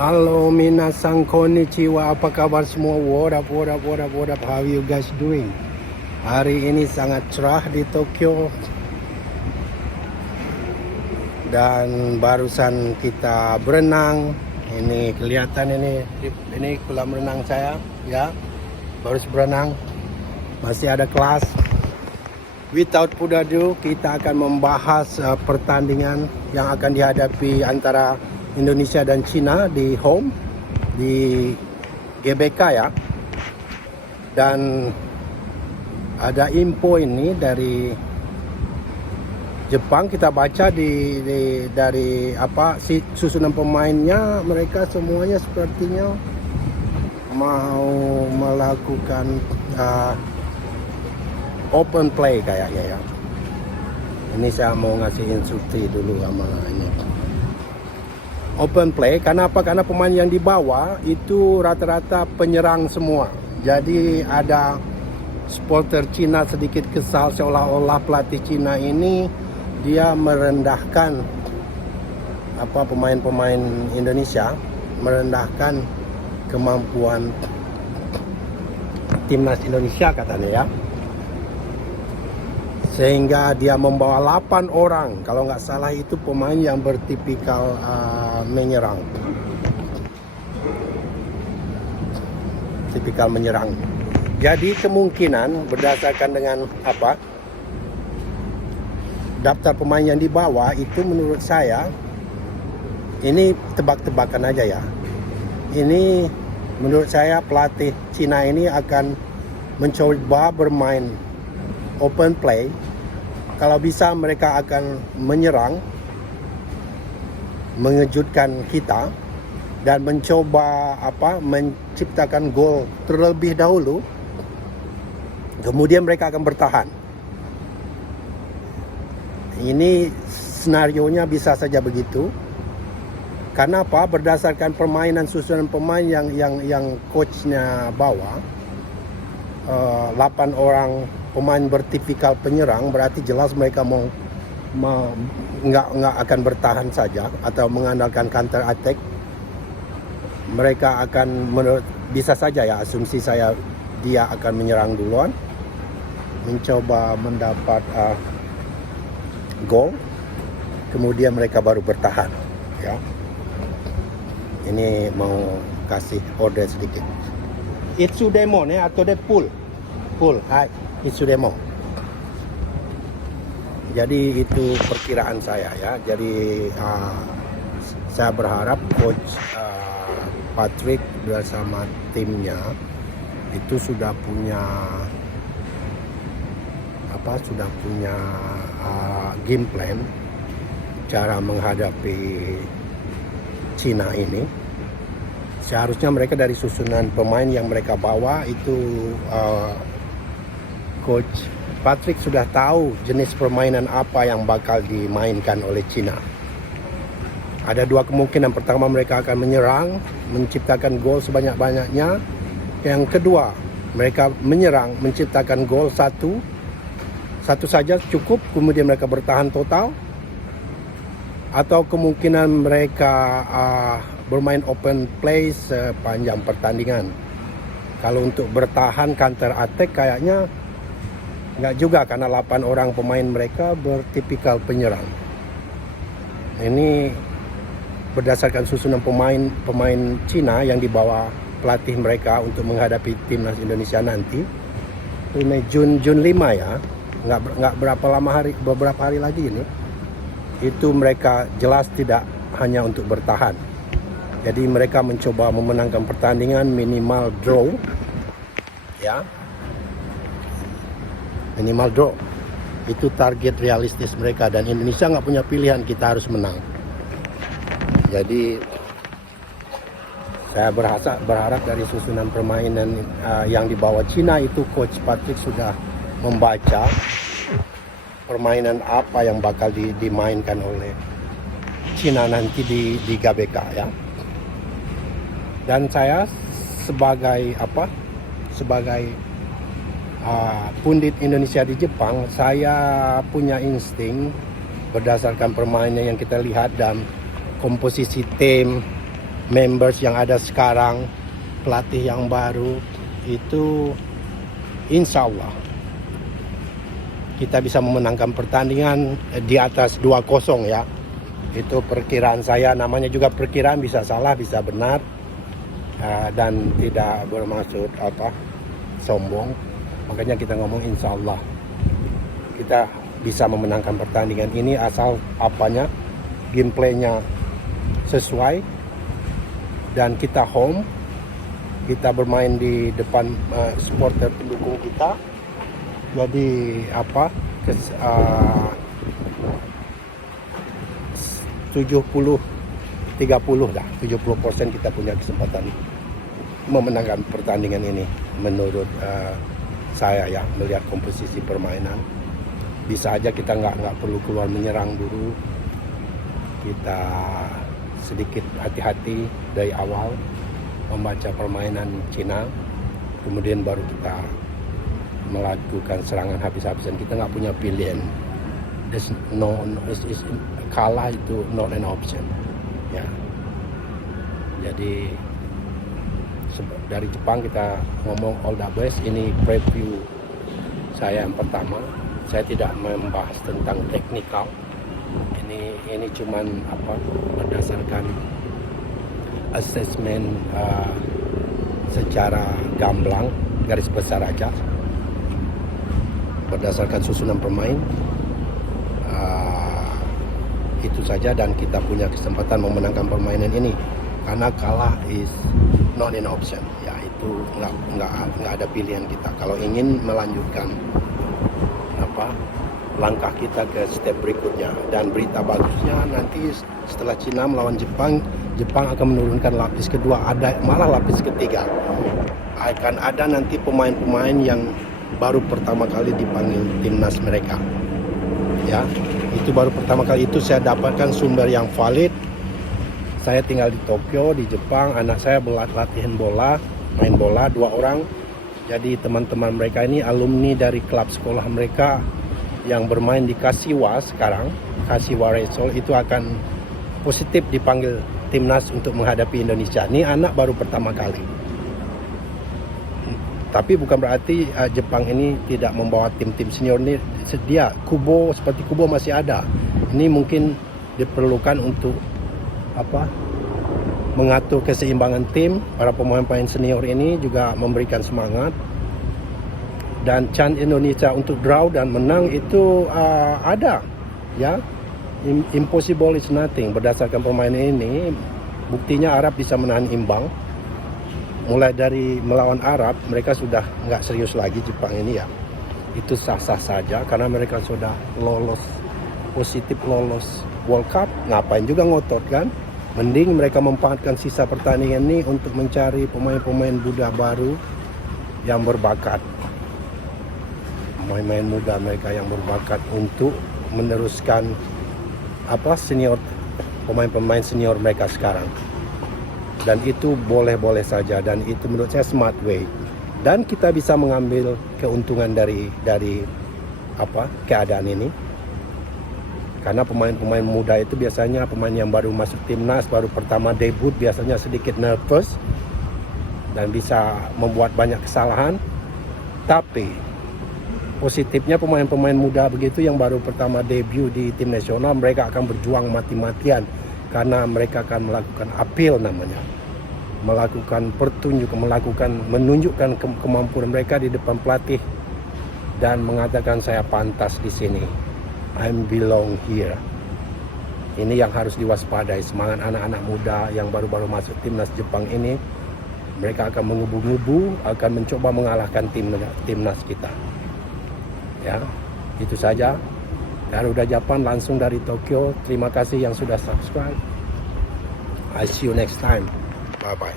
Halo minasan konnichiwa, apa kabar semua? What up, how you guys doing? Hari ini sangat cerah di Tokyo. Dan barusan kita berenang. Ini kelihatan ini kolam renang saya ya. Baru berenang. Masih ada kelas. Without further ado, kita akan membahas pertandingan yang akan dihadapi antara Indonesia dan Cina di home di GBK ya. Dan ada info ini dari Jepang, kita baca dari susunan pemainnya, mereka semuanya sepertinya mau melakukan open play kayaknya ya. Ini saya mau ngasih instruksi dulu sama ini. Open play, karena apa? Karena pemain yang dibawa itu rata-rata penyerang semua. Jadi ada supporter Cina sedikit kesal, seolah-olah pelatih Cina ini dia merendahkan pemain-pemain Indonesia, merendahkan kemampuan timnas Indonesia katanya ya. Sehingga dia membawa 8 orang, kalau nggak salah itu pemain yang bertipikal menyerang. Tipikal menyerang. Jadi kemungkinan berdasarkan dengan daftar pemain yang dibawa itu, menurut saya ini tebak-tebakan aja ya. Ini menurut saya pelatih Cina ini akan mencoba bermain open play. Kalau bisa mereka akan menyerang, mengejutkan kita dan mencoba menciptakan gol terlebih dahulu. Kemudian mereka akan bertahan. Ini senarionya bisa saja begitu. Karena apa? Berdasarkan permainan, susunan pemain yang coachnya bawa, 8 orang pemain bertipikal penyerang, berarti jelas mereka nggak akan bertahan saja atau mengandalkan counter attack. Mereka akan, bisa saja ya, asumsi saya, dia akan menyerang duluan, mencoba mendapat gol, kemudian mereka baru bertahan ya. Ini mau kasih order sedikit. Itsudemo atau de pull. Hai, Itsudemo. Jadi itu perkiraan saya ya. Jadi saya berharap coach Patrick bersama timnya itu sudah punya game plan cara menghadapi Cina ini. Seharusnya mereka dari susunan pemain yang mereka bawa itu, Coach Patrick sudah tahu jenis permainan apa yang bakal dimainkan oleh Cina. Ada 2 kemungkinan. Pertama, mereka akan menyerang, menciptakan gol sebanyak-banyaknya. Yang kedua, mereka menyerang, menciptakan gol satu saja cukup, kemudian mereka bertahan total. Atau kemungkinan mereka bermain open play sepanjang pertandingan. Kalau untuk bertahan counter attack kayaknya nggak juga, karena 8 orang pemain mereka bertipikal penyerang. Ini berdasarkan susunan pemain Cina yang dibawa pelatih mereka untuk menghadapi timnas Indonesia nanti. Ini Jun 5 ya, nggak beberapa hari lagi ini. Itu mereka jelas tidak hanya untuk bertahan. Jadi mereka mencoba memenangkan pertandingan minimal draw ya. Minimal draw itu target realistis mereka, dan Indonesia nggak punya pilihan, kita harus menang. Jadi saya berharap dari susunan permainan yang dibawa Cina itu, Coach Patrick sudah membaca permainan apa yang bakal dimainkan oleh Cina nanti di GBK ya. Dan saya sebagai pundit Indonesia di Jepang, saya punya insting berdasarkan permainan yang kita lihat dan komposisi tim members yang ada sekarang, pelatih yang baru, itu insya Allah kita bisa memenangkan pertandingan di atas 2-0 ya. Itu perkiraan saya, namanya juga perkiraan, bisa salah, bisa benar, dan tidak bermaksud sombong. Makanya kita ngomong insya Allah kita bisa memenangkan pertandingan ini asal gameplaynya sesuai, dan kita home, kita bermain di depan supporter pendukung kita. Jadi 70-30 dah, 70% kita punya kesempatan memenangkan pertandingan ini menurut saya ya, melihat komposisi permainan. Bisa aja kita nggak perlu keluar menyerang dulu, kita sedikit hati-hati dari awal membaca permainan Cina, kemudian baru kita melakukan serangan habis-habisan. Kita nggak punya pilihan. Kalah itu not an option ya. Jadi dari Jepang kita ngomong all the best. Ini preview saya yang pertama. Saya tidak membahas tentang teknikal. Ini cuman berdasarkan assessment secara gamblang, garis besar aja, berdasarkan susunan pemain. Itu saja, dan kita punya kesempatan memenangkan permainan ini karena kalah is not an option ya. Itu nggak ada pilihan kita kalau ingin melanjutkan langkah kita ke step berikutnya. Dan berita bagusnya, nanti setelah Cina melawan Jepang akan menurunkan lapis kedua, ada malah lapis ketiga. Akan ada nanti pemain-pemain yang baru pertama kali dipanggil timnas mereka ya. Itu baru pertama kali, itu saya dapatkan sumber yang valid. Saya tinggal di Tokyo, di Jepang. Anak saya latihan bola, main bola 2 orang. Jadi teman-teman mereka ini alumni dari klub sekolah mereka yang bermain di Kashiwa sekarang, Kashiwa Reysol, itu akan positif dipanggil timnas untuk menghadapi Indonesia. Ini anak baru pertama kali. Tapi bukan berarti Jepang ini tidak membawa tim-tim senior ini sedia. Seperti Kubo masih ada. Ini mungkin diperlukan untuk mengatur keseimbangan tim. Para pemain-pemain senior ini juga memberikan semangat. Dan chance Indonesia untuk draw dan menang itu ada ya. Impossible is nothing. Berdasarkan pemain ini, buktinya Arab bisa menahan imbang. Mulai dari melawan Arab, mereka sudah nggak serius lagi Jepang ini ya. Itu sah-sah saja karena mereka sudah positif lolos World Cup. Ngapain juga ngotot kan? Mending mereka memanfaatkan sisa pertandingan ini untuk mencari pemain-pemain muda baru yang berbakat. Pemain-pemain muda mereka yang berbakat untuk meneruskan senior, pemain-pemain senior mereka sekarang. Dan itu boleh-boleh saja, dan itu menurut saya smart way. Dan kita bisa mengambil keuntungan dari keadaan ini. Karena pemain-pemain muda itu biasanya pemain yang baru masuk timnas, baru pertama debut, biasanya sedikit nervous dan bisa membuat banyak kesalahan. Tapi positifnya pemain-pemain muda begitu yang baru pertama debut di tim nasional, mereka akan berjuang mati-matian karena mereka akan melakukan appeal namanya, melakukan menunjukkan kemampuan mereka di depan pelatih dan mengatakan saya pantas di sini, I belong here. Ini yang harus diwaspadai. Semangat anak-anak muda yang baru-baru masuk timnas Jepang ini, mereka akan mengebu-ngebu, akan mencoba mengalahkan timnas kita ya. Itu saja. Garuda Japan langsung dari Tokyo. Terima kasih yang sudah subscribe. I see you next time. Bye bye.